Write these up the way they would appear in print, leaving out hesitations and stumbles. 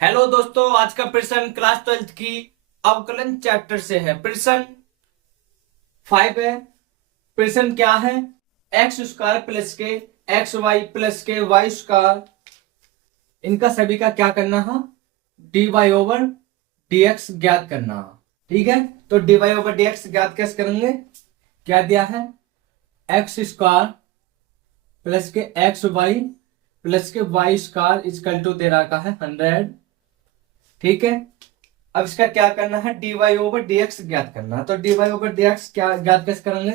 Hello दोस्तों, आज का प्रश्न क्लास 12th की अवकलन चैप्टर से है। प्रश्न 5 है। प्रश्न क्या है? एक्स स्क्वायर प्लस के एक्स वाई प्लस के वाई स्क्वायर, इनका सभी का क्या करना है? D y over d x ज्ञात करना है। ठीक है, तो d y over d x ज्ञात कैसे करेंगे? क्या दिया है? एक्स स्क्वायर प्लस के एक्स वाई प्लस के वाई स्क्वायर इजकल टू दे रखा है 100। ठीक है, अब इसका क्या करना है? D y over d x ज्ञात करना है। तो d y over d x क्या ज्ञात कैसे करेंगे?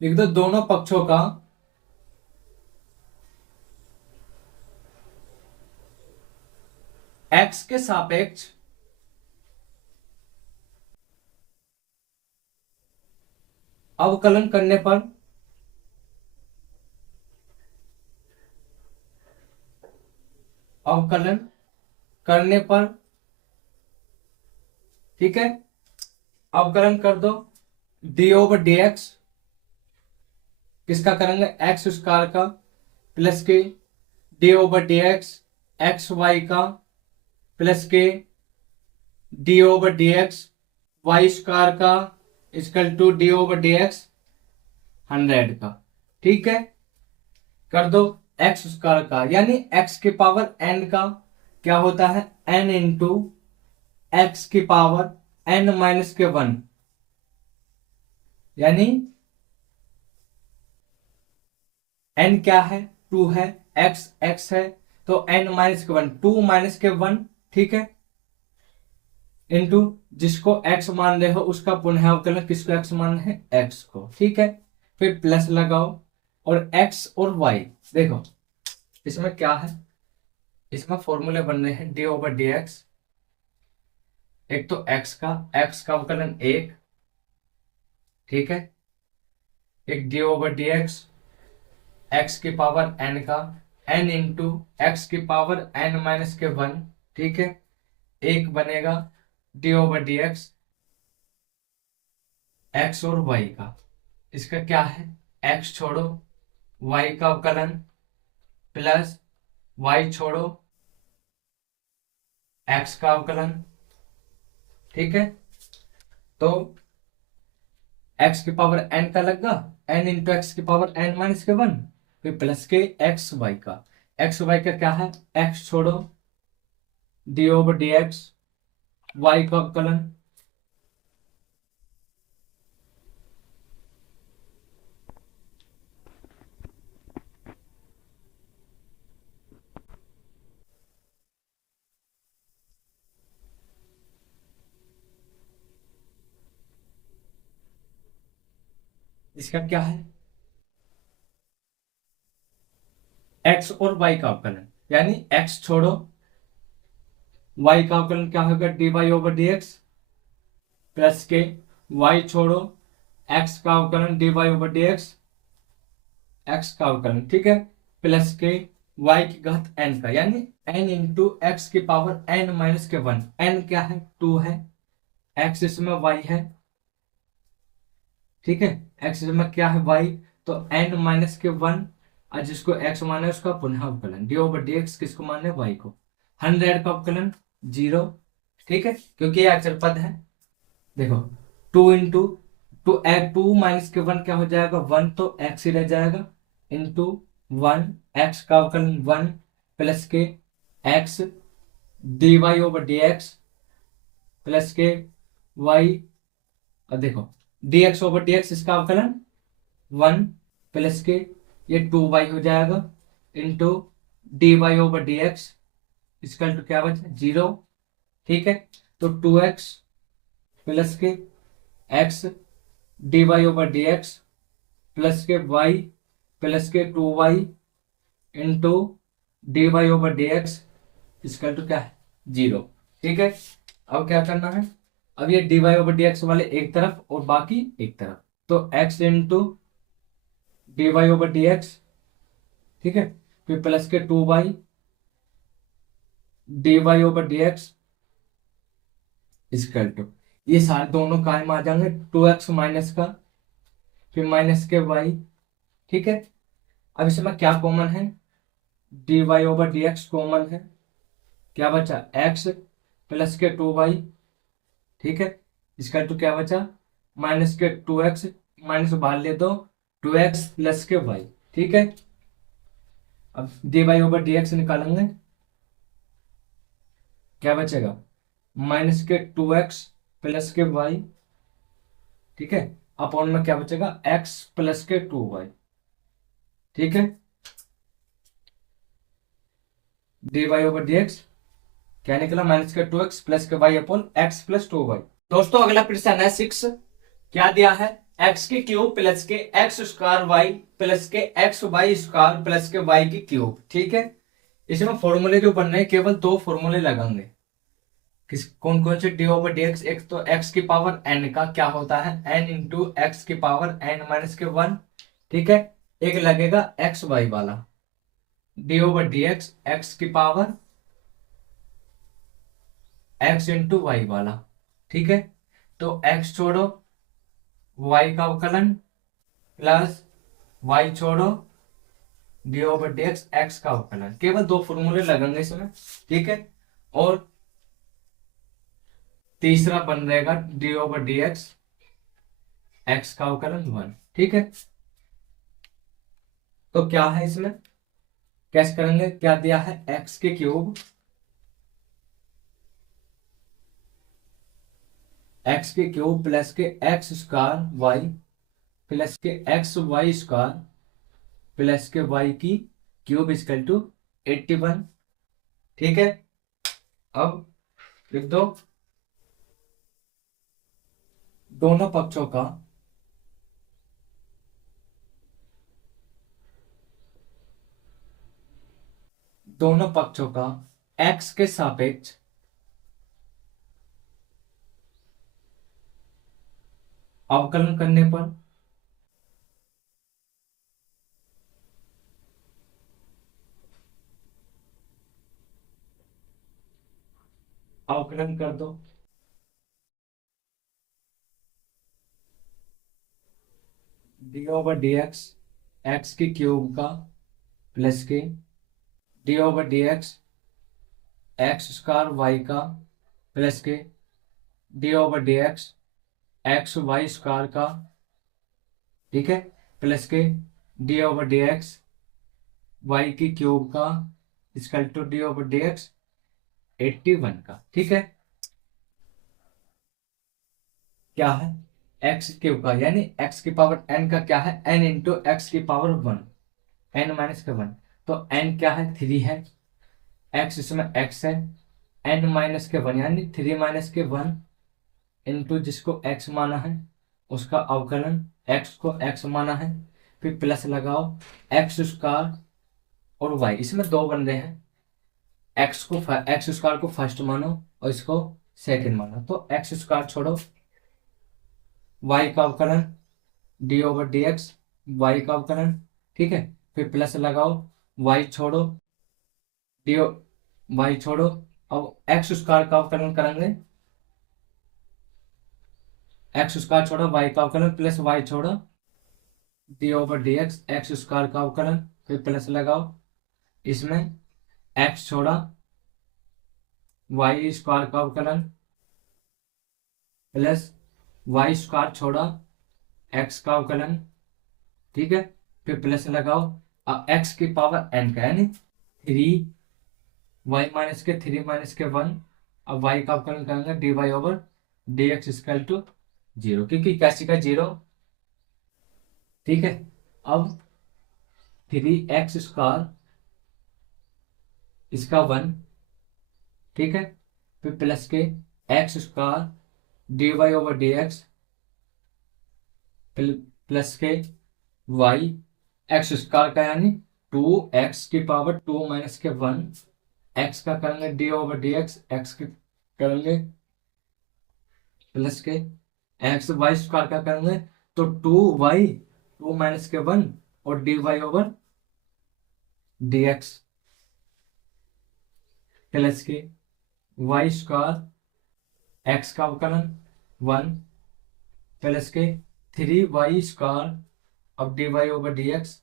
लिख दो दोनों पक्षों का एक्स के सापेक्ष अवकलन करने पर अवकलन करने पर ठीक है, अवकलन कर दो डी ओवर डी एक्स। किसका करेंगे? एक्स स्क्वायर का प्लस के d over d x x y का प्लस के d over d x y square का equal to d over d x 100 का। ठीक है, कर दो एक्स स्क्वायर का यानी एक्स की पावर एन का क्या होता है? एन इंटू एक्स की पावर एन माइनस के 1, यानी एन क्या है? 2 है, एक्स एक्स है, तो एन माइनस के 1, 2 माइनस के 1। ठीक है, इंटू जिसको एक्स मान रहे हो उसका पुनः अवकलन, किसको एक्स मान रहे हैं? एक्स को। ठीक है, फिर प्लस लगाओ और एक्स और वाई देखो इसमें क्या है? इसमें फॉर्मूले बन रहे हैं डी ओवर डी एक्स। एक तो एक्स का अवकलन 1, ठीक है, एक D over d x x की पावर एन का एन इंटू एक्स की पावर एन माइनस के 1। ठीक है, एक बनेगा D over d x x और वाई का। इसका क्या है? एक्स छोड़ो वाई का अवकलन प्लस वाई छोड़ो एक्स का अवकलन। ठीक है, तो एक्स की पावर एन का लगा एन इंटू एक्स की पावर एन माइनस के 1, फिर प्लस के एक्स वाई का क्या है? एक्स छोड़ो d over d x y का अवकलन। इसका क्या है? एक्स और वाई का अवकलन, यानी एक्स छोड़ो वाई का अवकलन क्या होगा? D y over d x plus के वाई छोड़ो एक्स का अवकलन d y over d x x का अवकलन। ठीक है, प्लस के वाई की घात एन का, यानी एन इंटू एक्स की पावर एन माइनस के 1। एन क्या है? 2 है, एक्स इसमें वाई है। ठीक है, एक्स इसमें क्या है? वाई, तो एन माइनस के 1 और जिसको एक्स माना है उसका पुनः अवकलन डी ओवर डी एक्स किसको माने? वाई को। 100 का अवकलन 0। ठीक है, क्योंकि ये अचर पद है। देखो 2 इंटू टू माइनस के 1 क्या हो जाएगा? 1, तो एक्स ही रह जाएगा इंटू 1 एक्स का अवकलन 1 प्लस के x d y over d x plus के वाई। और देखो d x over d x इसका अवकलन 1 प्लस के ये 2 वाई हो जाएगा into d y over d x इसका तो क्या बचा? 0। ठीक है, तो 2x प्लस के x d y over d x plus के वाई प्लस के 2y into d y over d x इसका तो क्या है? 0। ठीक है, अब क्या करना है? अब ये d y over d x वाले एक तरफ और बाकी एक तरफ, तो x into d y over d x. ठीक है, फिर प्लस के 2y d y over d x equal to, ये सारे दोनों कायम आ जाएंगे 2x माइनस का, फिर माइनस के y। ठीक है, अब इसमें क्या कॉमन है? D y over d x common है। क्या बचा, एक्स प्लस के 2y, ठीक है, इसका टू क्या बचा, माइनस के 2x, माइनस बाहर ले दो, 2x प्लस के y, ठीक है। अब d y over d x निकालेंगे, क्या बचेगा, माइनस के 2x प्लस के y, ठीक है, अपॉन में क्या बचेगा, x प्लस के 2y, ठीक है, d y over d x क्या निकला, माइनस के 2x प्लस के y upon x plus 2y। दोस्तों अगला प्रश्न है 6, क्या दिया है, एक्स की क्यूब प्लस के एक्स स्क्वायर वाई प्लस के एक्स वाई स्क्वायर प्लस के वाई की क्यूब, ठीक है। इसमें फॉर्मूले जो बन रहे हैं केवल दो फॉर्मूले लगाएंगे, किस कौन कौन से, डी ओवर डी एक्स, एक तो एक्स की पावर एन का क्या होता है, एन इंटू एक्स की पावर एन माइनस के 1, ठीक है, एक लगेगा एक्स वाई वाला, D over d x x की पावर एक्स इंटू वाई वाला, ठीक है। तो एक्स छोड़ो, वाई का अवकलन प्लस वाई छोड़ो, d over d x x का अवकलन, केवल दो फॉर्मूले लगेंगे इसमें, ठीक है। और तीसरा बन रहेगा D over d x x का अवकलन 1, ठीक है। तो क्या है इसमें, कैसे करेंगे, क्या दिया है, एक्स के क्यूब, एक्स के क्यूब प्लस के एक्स स्क्वायर वाई प्लस के एक्स वाई स्क्वायर प्लस के वाई की क्यूब इजकल टू 81, ठीक है। अब लिख दो, दोनों पक्षों का एक्स के सापेक्ष अवकलन करने पर अवकलन कर दो, d over d x x की क्यूब का प्लस के d over d x x square y का प्लस के d over d x x y square का, ठीक है, प्लस के d over d x y की क्यूब का equal to d over d x 81 का, ठीक है। क्या है, एक्स क्यूब का यानी एक्स की पावर एन का क्या है, एन इंटू एक्स की पावर 1, एन माइनस का 1, तो एन क्या है, 3 है, एक्स इसमें एक्स है, एन माइनस के 1 यानी 3 माइनस के 1 इंटू जिसको एक्स माना है उसका अवकलन, एक्स को एक्स माना है, फिर प्लस लगाओ एक्स स्क्वायर और वाई, इसमें दो बन रहे हैं, एक्स स्क्वायर को फर्स्ट मानो और इसको सेकंड मानो, तो एक्स स्क्वायर छोड़ो, वाई का अवकलन d over d x y का अवकलन, ठीक है, फिर प्लस लगाओ, वाई छोड़ो, डी वाई छोड़ो, अब एक्स स्क्वायर का अवकलन करेंगे, एक्स स्क्वायर छोड़ो वाई का अवकलन प्लस वाई छोड़ो, d over d x x square का अवकलन, फिर प्लस लगाओ, इसमें एक्स छोड़ा वाई स्क्वायर का अवकलन प्लस वाई स्क्वायर छोड़ा एक्स का अवकलन, ठीक है, फिर प्लस लगाओ, एक्स की पावर एन का यानी 3 वाई माइनस के 3 माइनस के 1, अब वाई का अवकलन करेंगे d y over d x equal to 0, क्योंकि कैसी का 0, ठीक है। अब 3x स्क्वायर इसका 1, ठीक है, फिर प्लस के x square d y over d x plus के वाई एक्स स्क्वायर का यानी 2x की पावर 2 माइनस के 1, एक्स का करेंगे D over d x x के करेंगे प्लस के एक्स वाई स्क्वायर का करेंगे तो 2y 2 माइनस के 1 और d y over d x plus के वाई स्क्वायर एक्स का अवकलन 1 प्लस के 3y स्क्वायर अब d y over d x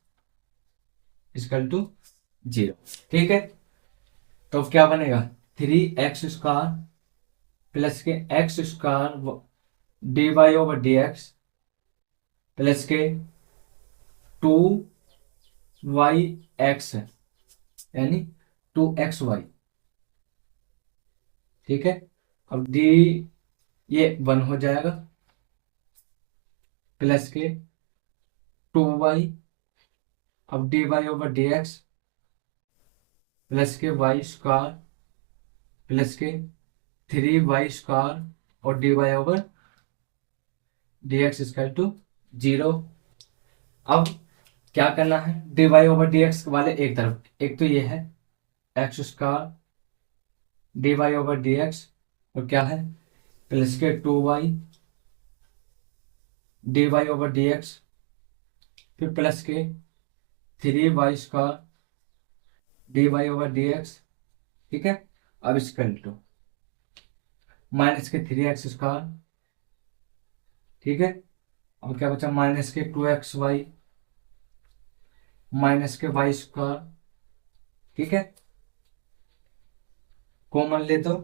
equal to 0, ठीक है। तो क्या बनेगा, 3x² प्लस के x² dy/dx प्लस के 2yx यानी 2xy। ठीक है, अब डी ये 1 हो जाएगा प्लस के 2y, अब dy/dx प्लस के y² प्लस के 3y² और dy/dx इक्वल टू 0। अब क्या करना है, dy/dx वाले एक तरफ, एक तो ये है x² dy/dx और क्या है प्लस के 2y dy/dx, फिर प्लस के 3y² dy/dx। ठीक है, अब इसका टू माइनस के 3x²। ठीक है, अब क्या बचा माइनस के 2xy माइनस के y²। ठीक है, कॉमन ले दो,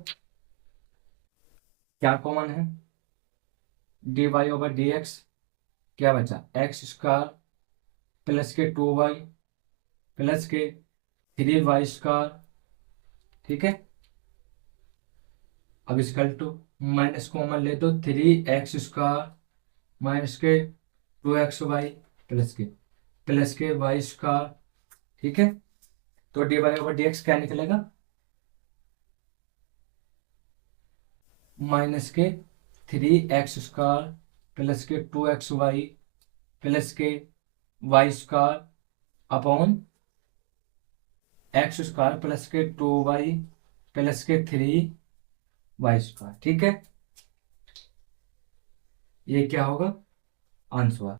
क्या कॉमन है dy/dx, क्या बचा x² प्लस के 2y प्लस के 3y²। ठीक है, अब इसकल टू माइनस कॉमन ले दो, 3x² माइनस के 2xy प्लस के y²। ठीक है, तो dy/dx क्या निकलेगा माइनस के 3x² प्लस के 2xy प्लस के y² अपॉन x² प्लस के 2y प्लस के 3y²। ठीक है, ये क्या होगा आंसर।